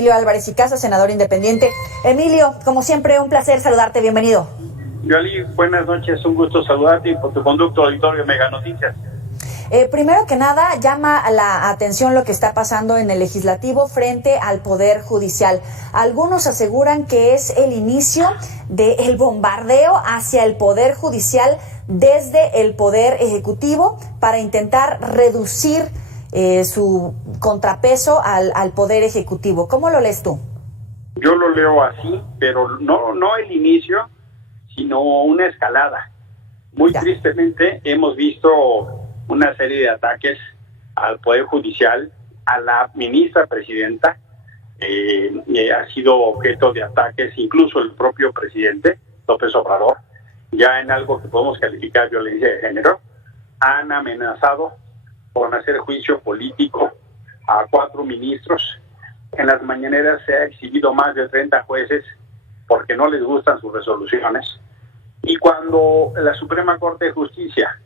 Emilio Álvarez y Casa, senador independiente. Emilio, como siempre, un placer saludarte, bienvenido. Yoli, buenas noches, un gusto saludarte y por tu conducto auditorio Mega Noticias. Primero que nada, llama la atención lo que está pasando en el legislativo frente al Poder Judicial. Algunos aseguran que es el inicio del bombardeo hacia el Poder Judicial desde el Poder Ejecutivo para intentar reducir su contrapeso al Poder Ejecutivo. ¿Cómo lo lees tú? Yo lo leo así, pero no el inicio, sino una escalada. Muy tristemente hemos visto una serie de ataques al Poder Judicial, a la ministra presidenta, ha sido objeto de ataques incluso el propio presidente López Obrador, ya en algo que podemos calificar de violencia de género. Han amenazado con hacer juicio político a 4 ministros. En las mañaneras se ha exhibido más de 30 jueces porque no les gustan sus resoluciones. Y cuando la Suprema Corte de Justicia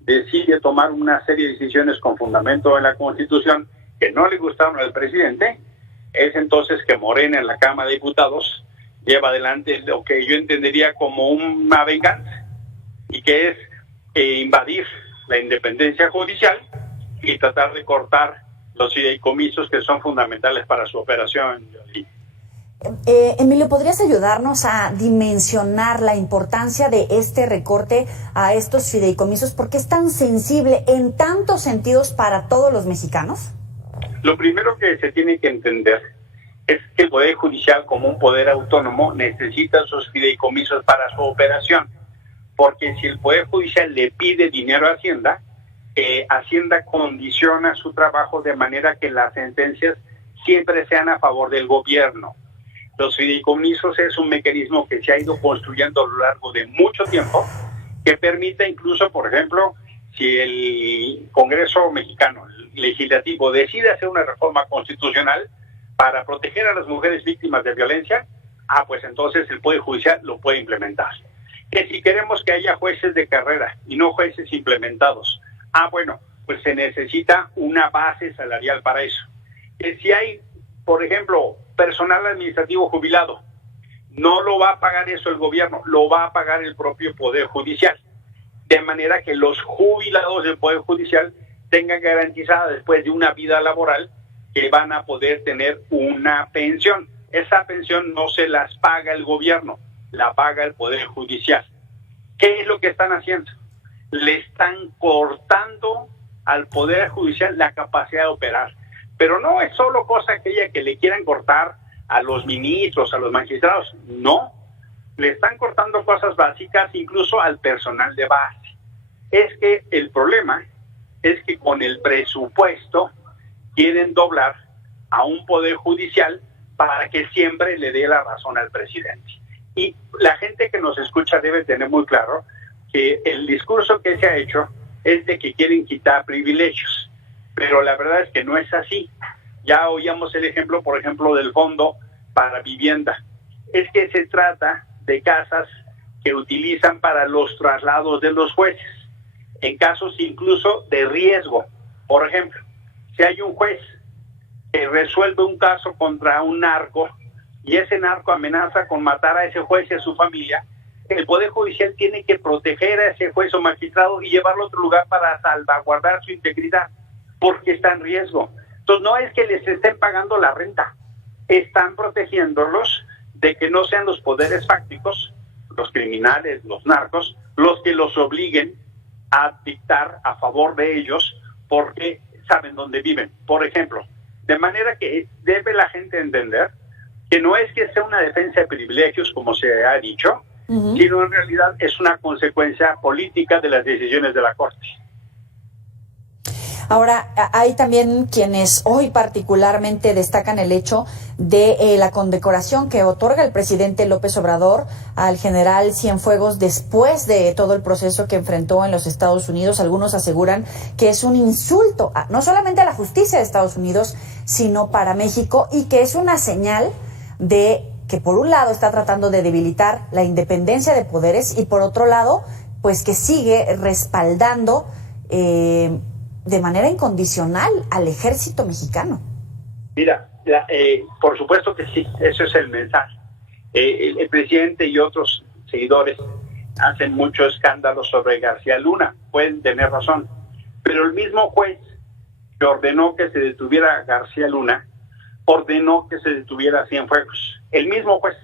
decide tomar una serie de decisiones con fundamento en la Constitución que no le gustaron al presidente, es entonces que Morena en la Cámara de Diputados lleva adelante lo que yo entendería como una venganza, y que es invadir la independencia judicial y tratar de cortar los fideicomisos que son fundamentales para su operación. Emilio, ¿podrías ayudarnos a dimensionar la importancia de este recorte a estos fideicomisos? ¿Por qué es tan sensible en tantos sentidos para todos los mexicanos? Lo primero que se tiene que entender es que el Poder Judicial, como un poder autónomo, necesita sus fideicomisos para su operación, porque si el Poder Judicial le pide dinero a Hacienda, Hacienda condiciona su trabajo de manera que las sentencias siempre sean a favor del gobierno. Los fideicomisos es un mecanismo que se ha ido construyendo a lo largo de mucho tiempo, que permite incluso, por ejemplo, si el Congreso mexicano, el legislativo, decide hacer una reforma constitucional para proteger a las mujeres víctimas de violencia, pues entonces el Poder Judicial lo puede implementar. Que si queremos que haya jueces de carrera y no jueces implementados, bueno, pues se necesita una base salarial para eso. Que si hay, por ejemplo, personal administrativo jubilado, no lo va a pagar eso el gobierno, lo va a pagar el propio Poder Judicial. De manera que los jubilados del Poder Judicial tengan garantizada después de una vida laboral que van a poder tener una pensión. Esa pensión no se las paga el gobierno, la paga el Poder Judicial. ¿Qué es lo que están haciendo? Le están cortando al Poder Judicial la capacidad de operar. Pero no es solo cosa aquella que le quieran cortar a los ministros, a los magistrados. No, le están cortando cosas básicas, incluso al personal de base. Es que el problema es que con el presupuesto quieren doblar a un Poder Judicial para que siempre le dé la razón al presidente. Y la gente que nos escucha debe tener muy claro que el discurso que se ha hecho es de que quieren quitar privilegios, pero la verdad es que no es así. Ya oíamos el ejemplo, por ejemplo, del Fondo para Vivienda. Es que se trata de casas que utilizan para los traslados de los jueces, en casos incluso de riesgo. Por ejemplo, si hay un juez que resuelve un caso contra un narco y ese narco amenaza con matar a ese juez y a su familia, el Poder Judicial tiene que proteger a ese juez o magistrado y llevarlo a otro lugar para salvaguardar su integridad, porque está en riesgo. Entonces no es que les estén pagando la renta, están protegiéndolos de que no sean los poderes fácticos, los criminales, los narcos, los que los obliguen a dictar a favor de ellos porque saben dónde viven. Por ejemplo, de manera que debe la gente entender que no es que sea una defensa de privilegios, como se ha dicho, sino en realidad es una consecuencia política de las decisiones de la Corte. Ahora, hay también quienes hoy particularmente destacan el hecho de la condecoración que otorga el presidente López Obrador al general Cienfuegos después de todo el proceso que enfrentó en los Estados Unidos. Algunos aseguran que es un insulto, no solamente a la justicia de Estados Unidos, sino para México, y que es una señal de que por un lado está tratando de debilitar la independencia de poderes y por otro lado, pues que sigue respaldando de manera incondicional al ejército mexicano. Mira, Por supuesto que sí, eso es el mensaje. El presidente y otros seguidores hacen mucho escándalo sobre García Luna, pueden tener razón, pero el mismo juez que ordenó que se detuviera a García Luna, ordenó que se detuviera a Cienfuegos, el mismo juez.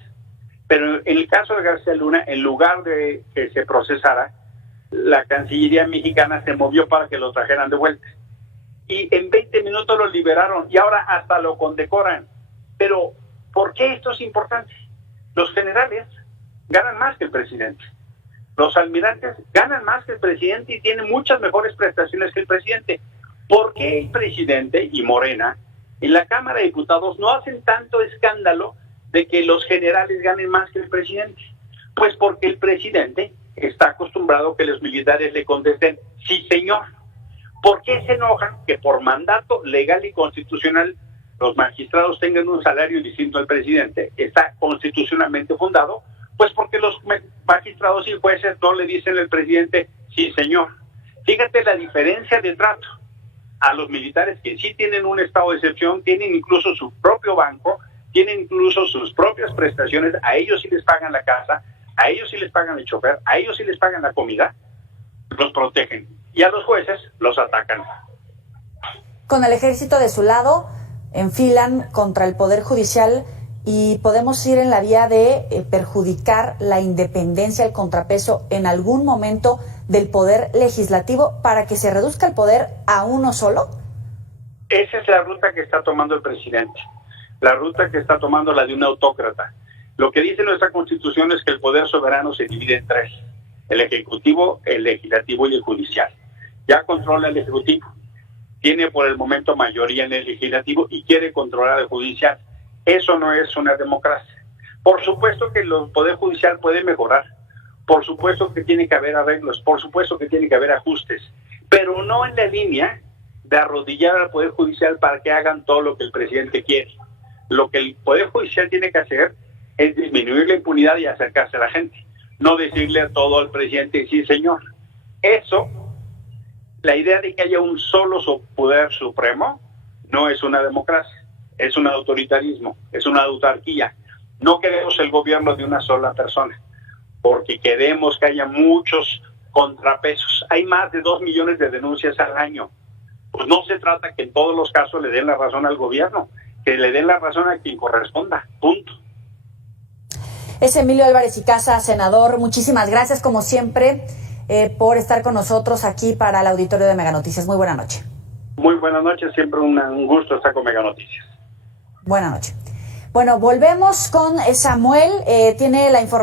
Pero en el caso de García Luna, en lugar de que se procesara, la Cancillería mexicana se movió para que lo trajeran de vuelta. Y en 20 minutos lo liberaron y ahora hasta lo condecoran. Pero, ¿por qué esto es importante? Los generales ganan más que el presidente. Los almirantes ganan más que el presidente y tienen muchas mejores prestaciones que el presidente. ¿Por qué el presidente y Morena en la Cámara de Diputados no hacen tanto escándalo de que los generales ganen más que el presidente? Pues porque el presidente está acostumbrado a que los militares le contesten, sí señor. ¿Por qué se enojan que por mandato legal y constitucional los magistrados tengan un salario distinto al presidente? Está constitucionalmente fundado, pues porque los magistrados y jueces no le dicen al presidente, sí señor. Fíjate la diferencia de trato. A los militares que sí tienen un estado de excepción, tienen incluso su propio banco, tienen incluso sus propias prestaciones, a ellos sí les pagan la casa, a ellos sí les pagan el chofer, a ellos sí les pagan la comida, los protegen. Y a los jueces los atacan. Con el ejército de su lado, enfilan contra el Poder Judicial y podemos ir en la vía de perjudicar la independencia, el contrapeso en algún momento del Poder Legislativo para que se reduzca el poder a uno solo. Esa es la ruta que está tomando el presidente, la ruta que está tomando la de un autócrata. Lo que dice nuestra Constitución es que el poder soberano se divide en tres: el ejecutivo, el legislativo y el judicial. Ya controla el ejecutivo, tiene por el momento mayoría en el legislativo y quiere controlar el judicial. Eso no es una democracia. Por supuesto que el poder judicial puede mejorar, por supuesto que tiene que haber arreglos, por supuesto que tiene que haber ajustes, pero no en la línea de arrodillar al poder judicial para que hagan todo lo que el presidente quiere. Lo que el poder judicial tiene que hacer es disminuir la impunidad y acercarse a la gente, no decirle a todo al presidente, sí señor. Eso, la idea de que haya un solo poder supremo, no es una democracia, es un autoritarismo, es una autarquía. No queremos el gobierno de una sola persona, porque queremos que haya muchos contrapesos. Hay más de 2 millones de denuncias al año. Pues no se trata que en todos los casos le den la razón al gobierno, que le den la razón a quien corresponda, punto. Es Emilio Álvarez y Casa, senador. Muchísimas gracias, como siempre, por estar con nosotros aquí para el auditorio de Mega Noticias. Muy buena noche. Muy buenas noches, siempre un gusto estar con Mega Noticias. Buenas noches. Bueno, volvemos con Samuel. Tiene la información.